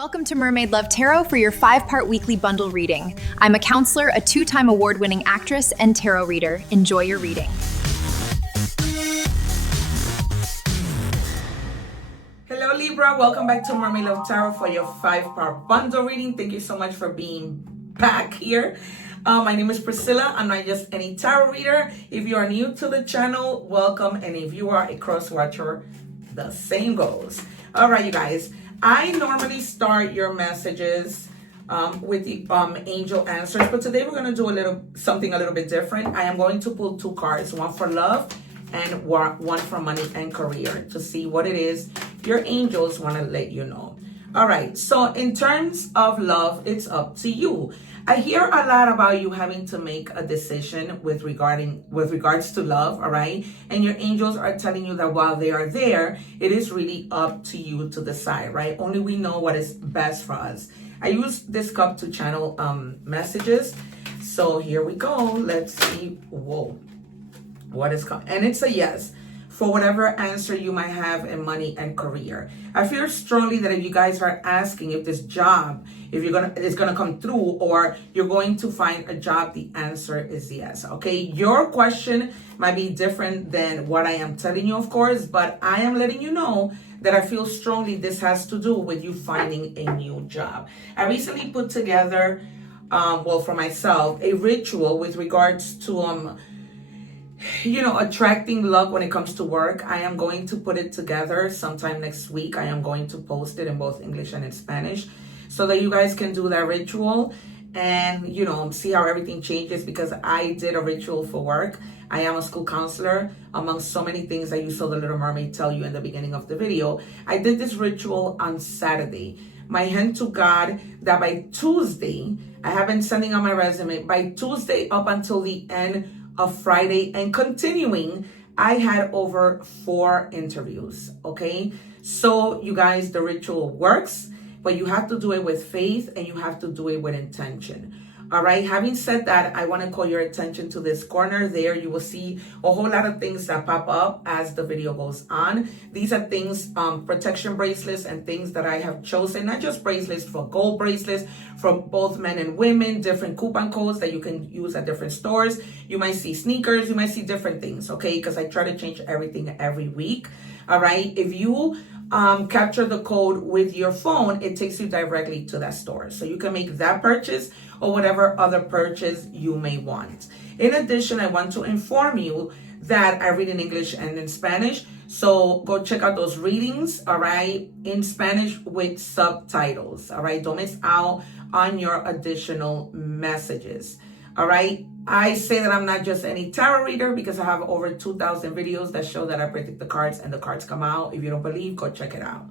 Welcome to Mermaid Love Tarot for your 5-part weekly bundle reading. I'm a counselor, a 2-time award-winning actress, and tarot reader. Enjoy your reading. Hello Libra, welcome back to Mermaid Love Tarot for your 5-part bundle reading. Thank you so much for being back here. My name is Priscilla. I'm not just any tarot reader. If you are new to the channel, welcome. And if you are a cross watcher, the same goes. All right, you guys. I normally start your messages with the angel answers, but today we're going to do something a little bit different. I am going to pull 2 cards, one for love and one for money and career, to see what it is your angels want to let you know. All right, so in terms of love, it's up to you. I hear a lot about you having to make a decision with regards to love, all right? And your angels are telling you that while they are there, it is really up to you to decide, right? Only we know what is best for us. I use this cup to channel messages. So here we go. Let's see. Whoa. What is coming? And it's a yes for whatever answer you might have in money and career. I feel strongly that if you guys are asking if this job, it's gonna come through, or you're going to find a job, the answer is yes. Okay, your question might be different than what I am telling you, of course, but I am letting you know that I feel strongly this has to do with you finding a new job. I recently put together, for myself, a ritual with regards to attracting luck when it comes to work. I am going to put it together sometime next week. I am going to post it in both English and in Spanish so that you guys can do that ritual and, see how everything changes, because I did a ritual for work. I am a school counselor, among so many things that you saw the Little Mermaid tell you in the beginning of the video. I did this ritual on Saturday. My hand to God that by Tuesday, I have been sending out my resume. By Tuesday up until the end of Friday and continuing, I had over 4 interviews. Okay, so you guys, the ritual works, but you have to do it with faith and you have to do it with intention. All right, having said that, I want to call your attention to this corner there. You will see a whole lot of things that pop up as the video goes on. These are things, protection bracelets and things that I have chosen, not just bracelets, for gold bracelets for both men and women, different coupon codes that you can use at different stores. You might see sneakers, you might see different things, okay? Because I try to change everything every week. All right, if you capture the code with your phone, it takes you directly to that store. So you can make that purchase or whatever other purchase you may want. In addition, I want to inform you that I read in English and in Spanish. So go check out those readings, all right, in Spanish with subtitles, all right? Don't miss out on your additional messages, all right? I say that I'm not just any tarot reader because I have over 2,000 videos that show that I predict the cards and the cards come out. If you don't believe, go check it out.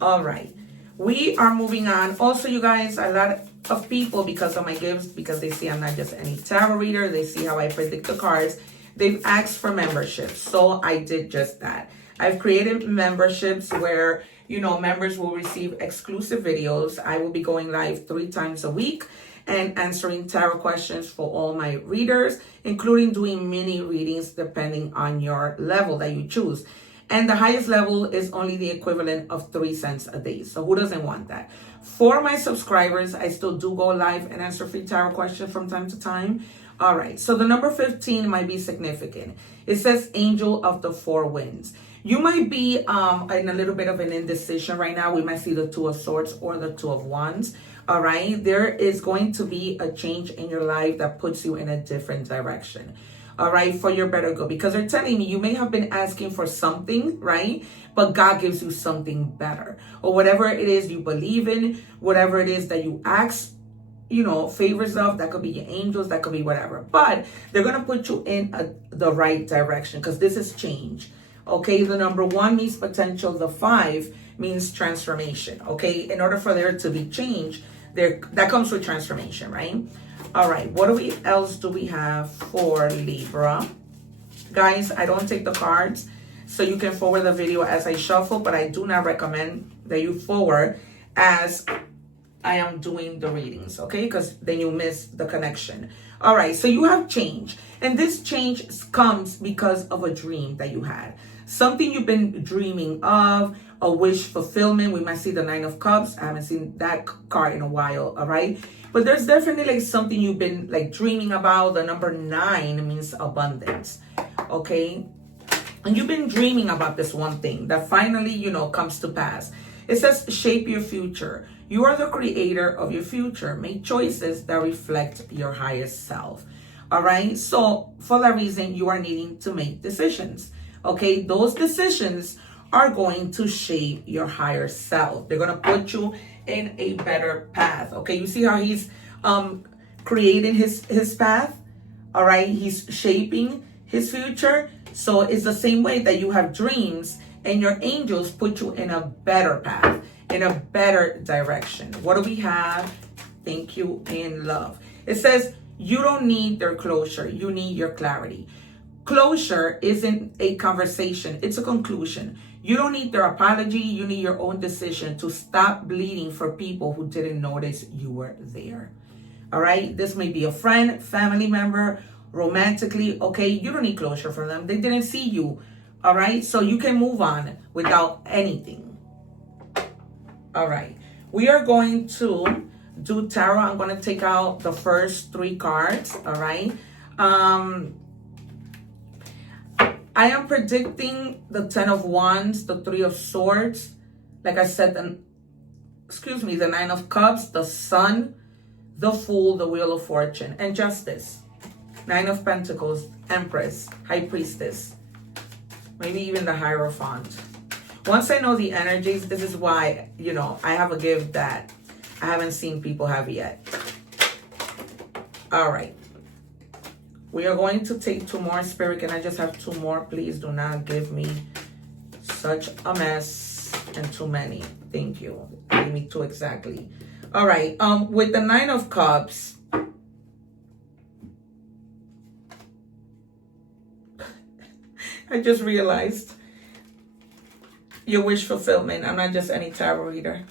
All right, we are moving on. Also, you guys, a lot of people, because of my gifts, because they see I'm not just any tarot reader, they see how I predict the cards, they've asked for memberships. So I did just that. I've created memberships where, members will receive exclusive videos. I will be going live 3 times a week and answering tarot questions for all my readers, including doing mini readings depending on your level that you choose. And the highest level is only the equivalent of 3 cents a day. So who doesn't want that? For my subscribers, I still do go live and answer free tarot questions from time to time. All right, so the number 15 might be significant. It says Angel of the 4 Winds. You might be in a little bit of an indecision right now. We might see the 2 of Swords or the 2 of Wands. All right, there is going to be a change in your life that puts you in a different direction. All right, for your better good, because they're telling me you may have been asking for something, right? But God gives you something better, or whatever it is you believe in, whatever it is that you ask, favors of. That could be your angels, that could be whatever. But they're going to put you in the right direction, because this is change. Okay, the number 1 means potential. The 5 means transformation. Okay, in order for there to be change, that comes with transformation, right? All right, what else do we have for Libra? Guys, I don't take the cards, so you can forward the video as I shuffle, but I do not recommend that you forward as I am doing the readings, okay? Because then you miss the connection. All right, so you have change, and this change comes because of a dream that you had. Something you've been dreaming of, a wish fulfillment. We might see the Nine of Cups. I haven't seen that card in a while, all right? But there's definitely like something you've been like dreaming about. The number 9 means abundance, okay? And you've been dreaming about this one thing that finally, you know, comes to pass. It says, shape your future. You are the creator of your future. Make choices that reflect your highest self. All right. So for that reason, you are needing to make decisions. Okay. Those decisions are going to shape your higher self. They're going to put you in a better path. Okay. You see how he's creating his path. All right. He's shaping his future. So it's the same way that you have dreams and your angels put you in a better path, in a better direction. What do we have? Thank you in love. It says, you don't need their closure. You need your clarity. Closure isn't a conversation. It's a conclusion. You don't need their apology. You need your own decision to stop bleeding for people who didn't notice you were there. All right. This may be a friend, family member, romantically. Okay. You don't need closure from them. They didn't see you. All right. So you can move on without anything. All right. We are going to do tarot. I'm going to take out the first 3 cards. All right. I am predicting the 10 of Wands, the 3 of Swords. Like I said, the 9 of Cups, the Sun, the Fool, the Wheel of Fortune, and Justice. 9 of Pentacles, Empress, High Priestess, maybe even the Hierophant. Once I know the energies, this is why, you know, I have a gift that I haven't seen people have yet. All right. We are going to take 2 more. Spirit, can I just have 2 more? Please do not give me such a mess and too many. Thank you. Give me 2 exactly. All right. With the 9 of Cups, I just realized your wish fulfillment. I'm not just any tarot reader.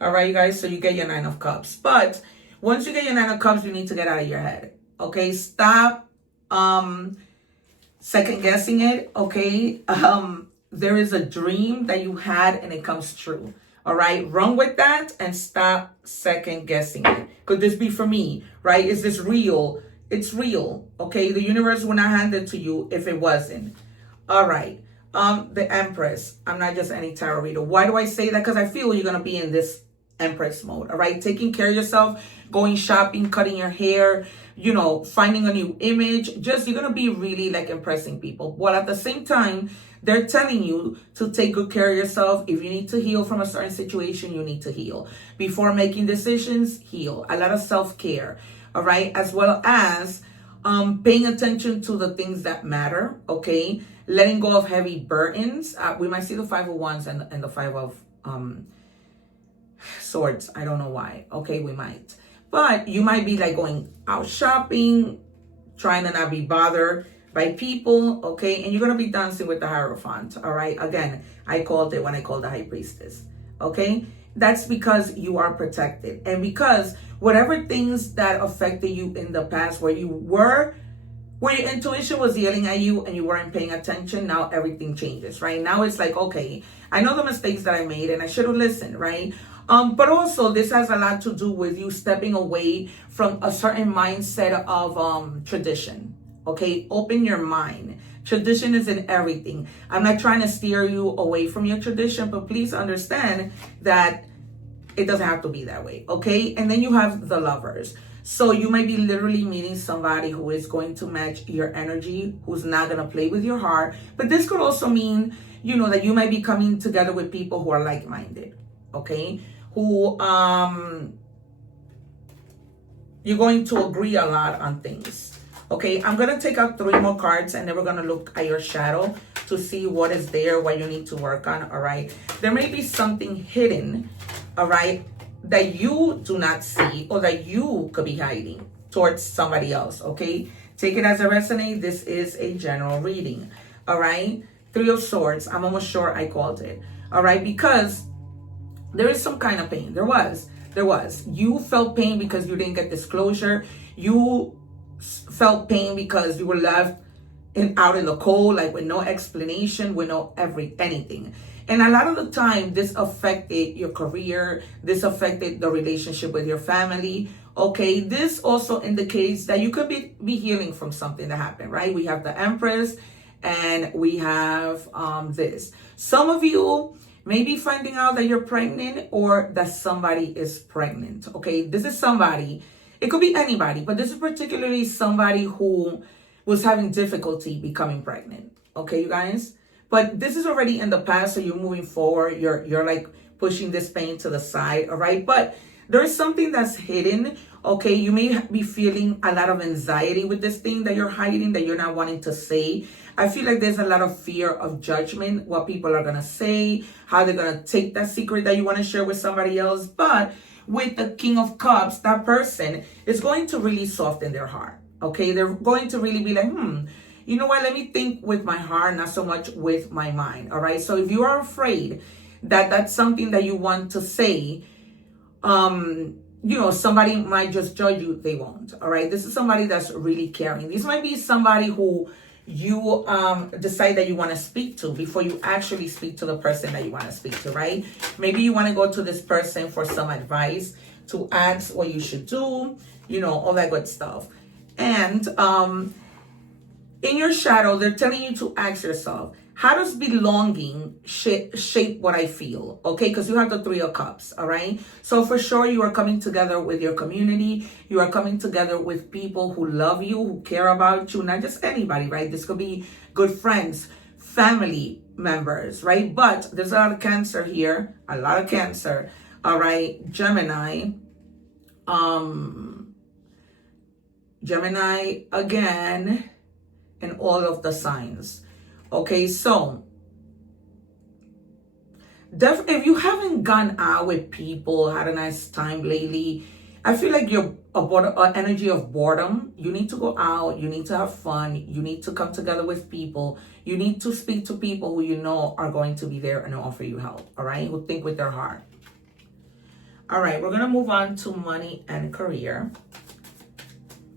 All right, you guys. So you get your 9 of Cups. But once you get your 9 of Cups, you need to get out of your head. Okay. Stop second guessing it. Okay. There is a dream that you had and it comes true. All right. Run with that and stop second guessing it. Could this be for me? Right? Is this real? It's real. Okay. The universe will not hand it to you if it wasn't. All right. The Empress. I'm not just any tarot reader. Why do I say that? Because I feel you're going to be in this Empress mode. All right. Taking care of yourself, going shopping, cutting your hair, you know, finding a new image. Just, you're going to be really like impressing people. While at the same time, they're telling you to take good care of yourself. If you need to heal from a certain situation, you need to heal. Before making decisions, heal. A lot of self-care. All right. As well as paying attention to the things that matter. Okay. Letting go of heavy burdens. We might see the 5 of Wands and the 5 of Swords. I don't know why. Okay, we might. But you might be like going out shopping, trying to not be bothered by people. Okay, and you're going to be dancing with the Hierophant. All right. Again, I called it when I called the High Priestess. Okay. That's because you are protected. And because whatever things that affected you in the past where your intuition was yelling at you and you weren't paying attention, now everything changes, right? Now it's like, okay, I know the mistakes that I made and I should have listened, right? But also this has a lot to do with you stepping away from a certain mindset of tradition, okay? Open your mind. Tradition is in everything. I'm not trying to steer you away from your tradition, but please understand that it doesn't have to be that way, okay? And then you have the Lovers. So you might be literally meeting somebody who is going to match your energy, who's not going to play with your heart. But this could also mean, you know, that you might be coming together with people who are like-minded, okay? Who, you're going to agree a lot on things, okay? I'm going to take out 3 more cards and then we're going to look at your shadow to see what is there, what you need to work on, all right? There may be something hidden, all right, that you do not see or that you could be hiding towards somebody else, okay? Take it as a resonate. This is a general reading, all right? 3 of Swords. I'm almost sure I called it, all right? Because there is some kind of pain. There was. You felt pain because you didn't get disclosure. You felt pain because you were left out in the cold, like with no explanation, with no anything. And a lot of the time, this affected your career, this affected the relationship with your family. Okay, this also indicates that you could be healing from something that happened, right? We have the Empress and we have this. Some of you may be finding out that you're pregnant or that somebody is pregnant. Okay, this is somebody, it could be anybody, but this is particularly somebody who was having difficulty becoming pregnant. Okay, you guys? But this is already in the past, so you're moving forward. You're like pushing this pain to the side, all right? But there's something that's hidden, okay? You may be feeling a lot of anxiety with this thing that you're hiding, that you're not wanting to say. I feel like there's a lot of fear of judgment, what people are going to say, how they're going to take that secret that you want to share with somebody else. But with the King of Cups, that person is going to really soften their heart, okay? They're going to really be like, you know what, let me think with my heart, not so much with my mind, all right? So if you are afraid that that's something that you want to say, somebody might just judge you, they won't, all right? This is somebody that's really caring. This might be somebody who you decide that you want to speak to before you actually speak to the person that you want to speak to, right? Maybe you want to go to this person for some advice, to ask what you should do, all that good stuff. And in your shadow, they're telling you to ask yourself, how does belonging shape what I feel? Okay, because you have the Three of Cups, all right? So for sure, you are coming together with your community. You are coming together with people who love you, who care about you, not just anybody, right? This could be good friends, family members, right? But there's a lot of Cancer here, a lot of Cancer, all right? Gemini again, and all of the signs. Okay, so if you haven't gone out with people, had a nice time lately, I feel like you're an energy of boredom. You need to go out, you need to have fun, you need to come together with people, you need to speak to people who you know are going to be there and offer you help, all right? Who think with their heart. All right, we're gonna move on to money and career.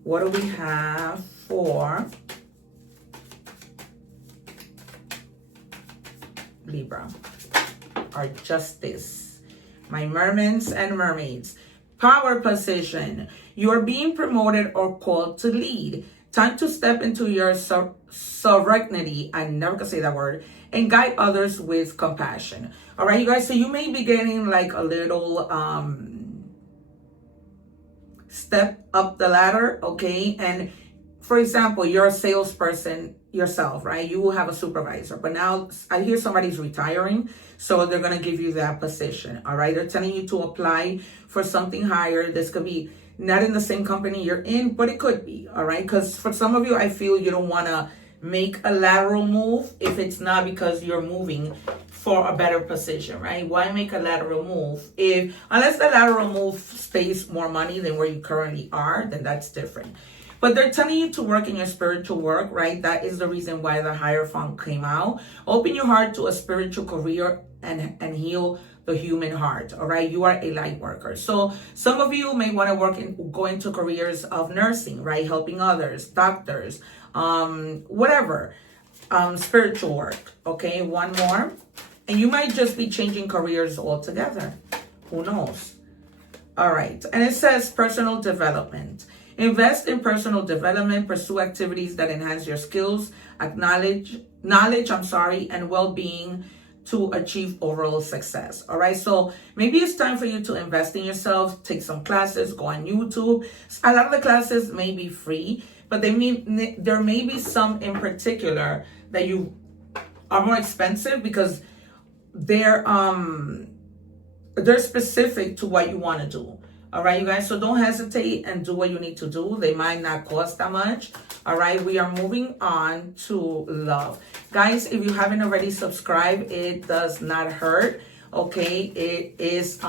What do we have for Libra? Our Justice. My mermaids and mermaids. Power position. You are being promoted or called to lead. Time to step into your sovereignty. I never can say that word. And guide others with compassion. All right, you guys. So you may be getting like a little step up the ladder. Okay. And for example, you're a salesperson yourself, right? You will have a supervisor, but now I hear somebody's retiring, so they're going to give you that position, all right? They're telling you to apply for something higher. This could be not in the same company you're in, but it could be, all right? Because for some of you, I feel you don't want to make a lateral move if it's not because you're moving for a better position, right? Why make a lateral move unless the lateral move stays more money than where you currently are, then that's different. But they're telling you to work in your spiritual work, right? That is the reason why the Hierophant came out. Open your heart to a spiritual career and heal the human heart, all right? You are a light worker. So some of you may want to go into careers of nursing, right? Helping others, doctors, whatever, spiritual work, okay? One more. And you might just be changing careers altogether. Who knows? All right. And it says personal development. Invest in personal development, pursue activities that enhance your skills, knowledge, and well-being to achieve overall success. All right. So maybe it's time for you to invest in yourself, take some classes, go on YouTube. A lot of the classes may be free, but there may be some in particular that you are more expensive because they're specific to what you want to do. All right, you guys, so don't hesitate and do what you need to do. They might not cost that much. All right, we are moving on to love. Guys, if you haven't already subscribed, it does not hurt. Okay, it is,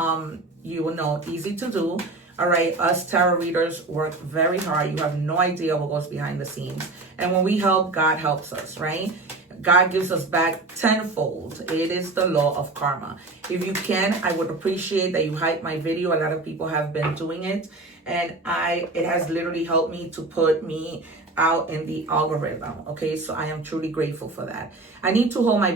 easy to do. All right, us tarot readers work very hard. You have no idea what goes behind the scenes. And when we help, God helps us, right? God gives us back tenfold. It is the law of karma. If you can, I would appreciate that you hype my video. A lot of people have been doing it. And it has literally helped me to put me out in the algorithm. Okay, so I am truly grateful for that. I need to hold my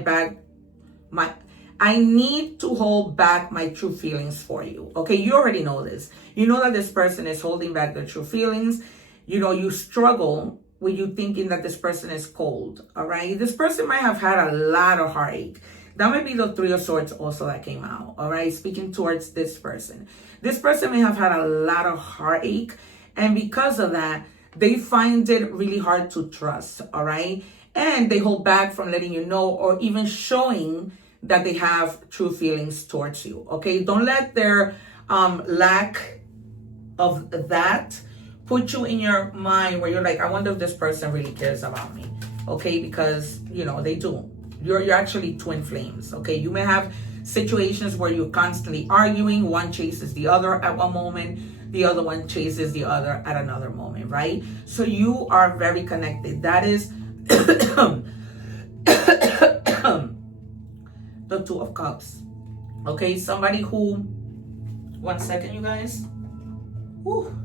I need to hold back my true feelings for you. Okay, you already know this. You know that this person is holding back their true feelings. You know, you struggle with you thinking that this person is cold. All right, this person might have had a lot of heartache. That might be the Three of Swords also that came out. All right, speaking towards this person. This person may have had a lot of heartache, and because of that, they find it really hard to trust. All right, and they hold back from letting you know or even showing that they have true feelings towards you. Okay, don't let their lack of that put you in your mind where you're like, I wonder if this person really cares about me. Okay, because you know they do. You're actually twin flames. Okay, you may have situations where you're constantly arguing. One chases the other at one moment, the other one chases the other at another moment, right? So you are very connected. That is the Two of Cups. Okay, somebody who, one second, you guys. Whew.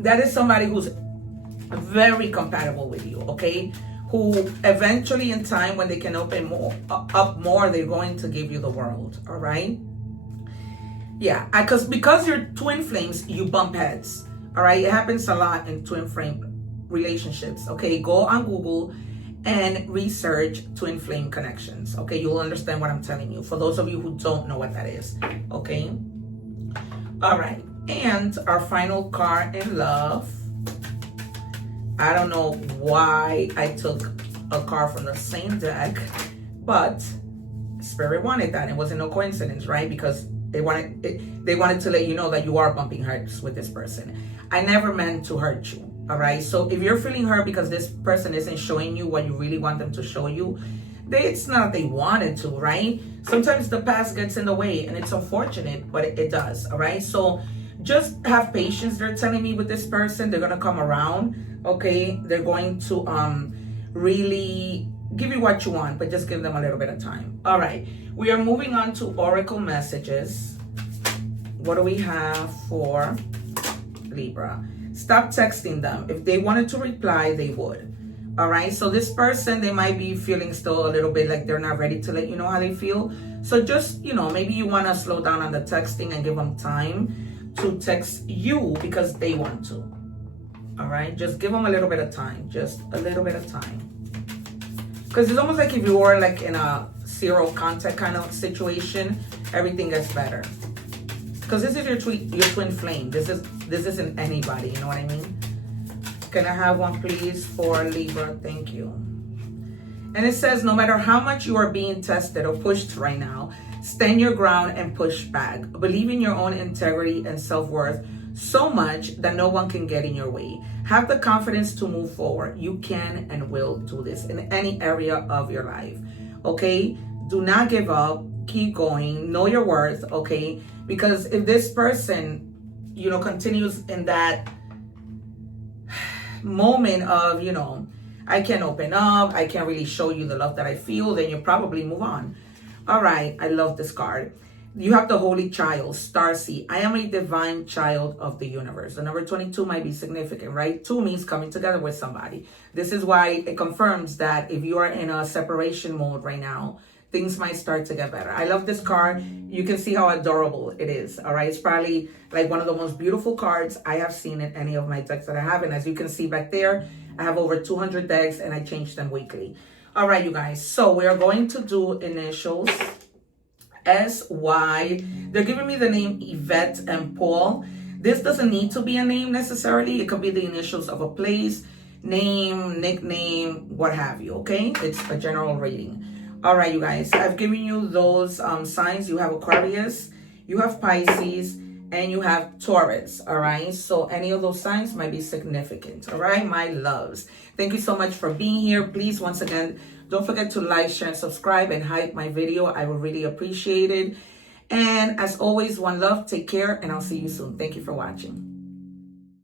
That is somebody who's very compatible with you, okay? Who eventually in time, when they can open up more, they're going to give you the world, all right? Yeah, because you're twin flames, you bump heads, all right? It happens a lot in twin flame relationships, okay? Go on Google and research twin flame connections, okay? You'll understand what I'm telling you, for those of you who don't know what that is, okay? All right, and our final card in love. I don't know why I took a card from the same deck, but Spirit wanted that. It wasn't no coincidence, right? Because they wanted to let you know that you are bumping hearts with this person. I never meant to hurt you, all right? So if you're feeling hurt because this person isn't showing you what you really want them to show you, it's not that they wanted to, right? Sometimes the past gets in the way, and it's unfortunate, but it does, all right? So just have patience, they're telling me, with this person. They're going to come around. Okay, they're going to really give you what you want, but just give them a little bit of time. All right, we are moving on to oracle messages. What do we have for Libra? Stop texting them. If they wanted to reply, they would. All right, so this person, they might be feeling still a little bit like they're not ready to let you know how they feel. So just, you know, maybe you want to slow down on the texting and give them time to text you because they want to. All right, just give them a little bit of time, just a little bit of time. Because it's almost like if you were like in a zero contact kind of situation, everything gets better. Because this is your twin flame. This isn't anybody, you know what I mean? Can I have one, please, for Libra? Thank you. And it says, no matter how much you are being tested or pushed right now, stand your ground and push back. Believe in your own integrity and self-worth so much that no one can get in your way. Have the confidence to move forward. You can and will do this in any area of your life. Okay? Do not give up. Keep going. Know your worth. Okay? Because if this person, you know, continues in that moment of, you know, I can't open up, I can't really show you the love that I feel, then you probably move on. All right, I love this card. You have the Holy Child, Starseed. I am a divine child of the universe. The number 22 might be significant, right? 2 means coming together with somebody. This is why it confirms that if you are in a separation mode right now, things might start to get better. I love this card. You can see how adorable it is, all right? It's probably like one of the most beautiful cards I have seen in any of my decks that I have. And as you can see back there, I have over 200 decks and I change them weekly. All right, you guys. So we are going to do initials. S-Y. They're giving me the name Yvette and Paul. This doesn't need to be a name necessarily. It could be the initials of a place, name, nickname, what have you, okay? It's a general reading. All right, you guys. I've given you those signs. You have Aquarius, you have Pisces, and you have Taurus, all right? So any of those signs might be significant, all right, my loves? Thank you so much for being here. Please, once again, don't forget to like, share, and subscribe and hype my video. I would really appreciate it. And as always, one love, take care, and I'll see you soon. Thank you for watching.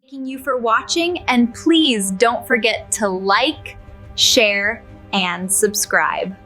Thanking you for watching, and please don't forget to like, share, and subscribe.